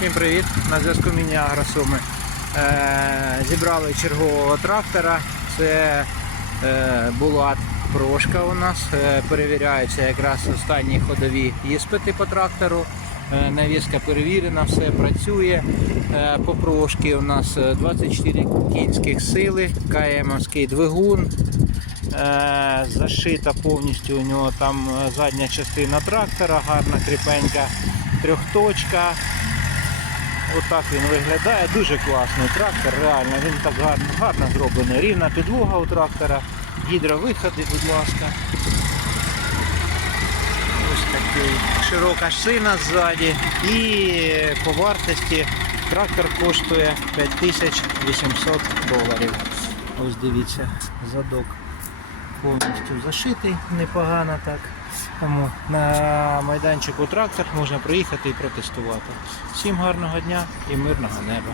Всім привіт! На зв'язку Міні Агросуми. Е, зібрали чергового трактора. Це е, Булат Прошка у нас. Е, перевіряються якраз останні ходові іспити по трактору. Навіска перевірена, все працює. По прошки у нас е, 24 кінських сили, КМовський двигун. Зашита повністю у нього там задня частина трактора, гарна кріпенька трьохточка. Отак він виглядає. Дуже класний трактор, реально. Він так гарно, гарно зроблений. Рівна підлога у трактора, гідровиходи, будь ласка. Ось такий широка шина ззаді. І по вартості трактор коштує 5800 доларів. Ось дивіться, задок повністю зашитий, непогано так. Тому на майданчику трактор можна приїхати і протестувати. Всім гарного дня і мирного неба.